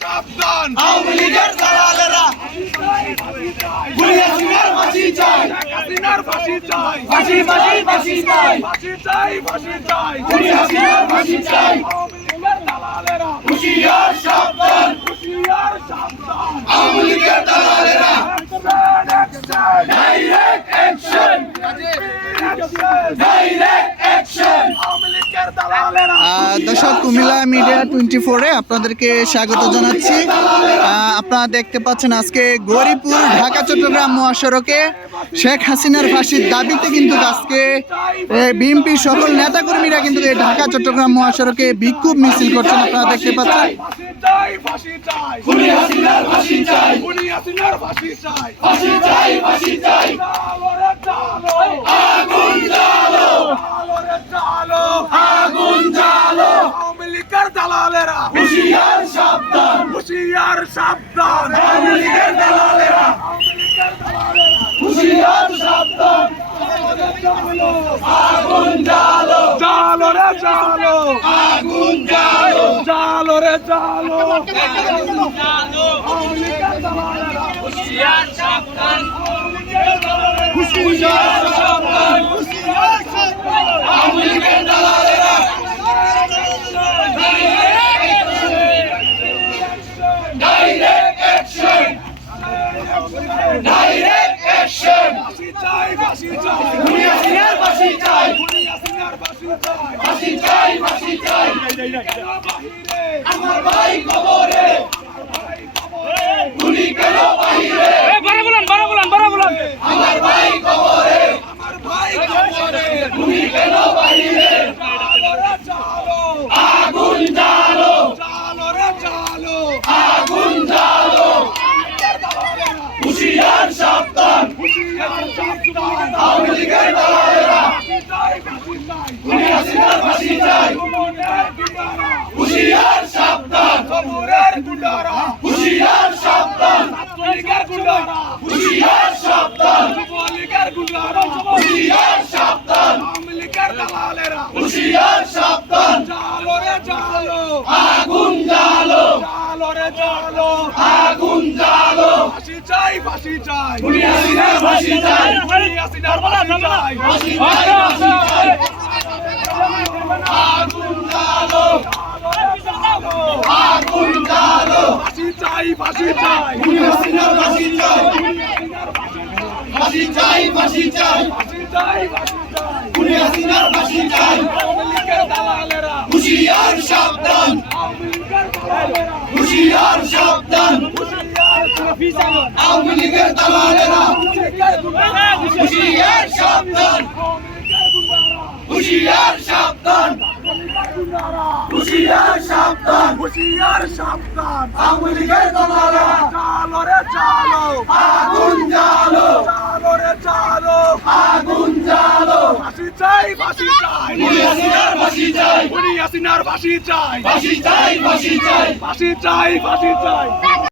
সাবধান আওয়ামী লীগের দালালেরা। গুলিয়া সিংহের ফাঁসি চাই। হাসিনার ফাঁসি চাই। ফাঁসি ফাঁসি ফাঁসি চাই। ফাঁসি চাই ফাঁসি চাই। গুলিয়া সিংহের ফাঁসি চাই। আওয়ামী লীগের দালালেরা। হুশিয়ার সাবধান। হুঁশিয়ার সাবধান। আওয়ামী লীগের দালালেরা। Action direct action action direct action Awami লীগের দালালেরা আহ, দর্শক কুমিল্লা মিডিয়া টোয়েন্টি ফোরে আপনাদেরকে স্বাগত জানাচ্ছি। আহ, আপনারা দেখতে পাচ্ছেন আজকে গৌরীপুর ঢাকা চট্টগ্রাম মহাসড়কে শেখ হাসিনার ফাঁসির দাবিতে কিন্তু আজকে বিএনপির সকল নেতাকর্মীরা কিন্তু এই ঢাকা চট্টগ্রাম মহাসড়কে বিক্ষোভ মিছিল করছেন। আপনারা দেখতে পাচ্ছেন চাই ফাঁসি চাই গুলিয়া সিংহের ফাঁসি চাই গুলি হাসিনার ফাঁসি চাই ফাঁসি চাই ফাঁসি চাই চালো রে চালো আগুন জ্বালো চালো রে চালো আগুন জ্বালো আওয়ামী লীগের দালালেরা হুশিয়ার সাবধান হুঁশিয়ার সাবধান। আওয়ামী লীগের দালালেরা। আওয়ামী লীগের দালালেরা হুশিয়ার সাবধান। আগুন জ্বালো। জ্বালো রে জ্বালো আগুন জ্বালো। জ্বালো রে চালো আওয়ামী লীগের দালালেরা হুশিয়ার সাবধান হুঁশিয়ার সাবধান আওয়ামী লীগের দালালেরা ডাইরেক্ট অ্যাকশন ডাইরেক্ট অ্যাকশন ফাঁসি চাই চাই। গুলিয়া সিংহের ফাঁসি চাই। গুলি হাসিনার ফাঁসি চাই। ফাঁসি চাই ফাঁসি চাই। আমার ভাই কবরে। গুলি কেন বাহিরে? আমার ভাই কবরে আমার ভাই কবরে। গুলি কেন বাহিরে চালো রে চালো আগুন জ্বালো চালো রে চালো আগুন জ্বালো হুশিয়ার সাবধান হুঁশিয়ার সাবধান আওয়ামী লীগের দালালেরা গুলি হাসিনার ফাঁসি চাই হুশিয়ার সাবধান হুশিয়ার সাবধান হুশিয়ার সাবধান হুশিয়ার সাবধান চালো রে চালো আগুন জ্বালো চালো রে চালো আগুন জ্বালো ফাঁসি চাই ফাঁসি চাই। ফাঁসি চাই। ফাঁসি চাই। আগুন জ্বালো। আগুন জ্বালো। ফাঁসি চাই ফাঁসি চাই। ফাঁসি চাই। ফাঁসি চাই ফাঁসি চাই। ফাঁসি চাই ফাঁসি চাই। গুলি হাসিনার ফাঁসি চাই। আওয়ামী লীগের হুশিয়ার সাবধান। হুশিয়ার সাবধান। আওয়ামী লীগের দালালেরা হুশিয়ার সাবধান হুশিয়ার সাবধান হুশিয়ার সাবধান হুঁশিয়ার সাবধান আওয়ামী লীগের দালালেরা চালো রে চালো আগুন জ্বালো চালো রে চালো আগুন জ্বালো। ফাঁসি চাই ফাঁসি চাই হাসিনার ফাঁসি চাই ফাঁসি চাই ফাঁসি চাই ফাঁসি চাই ফাঁসি চাই ফাঁসি চাই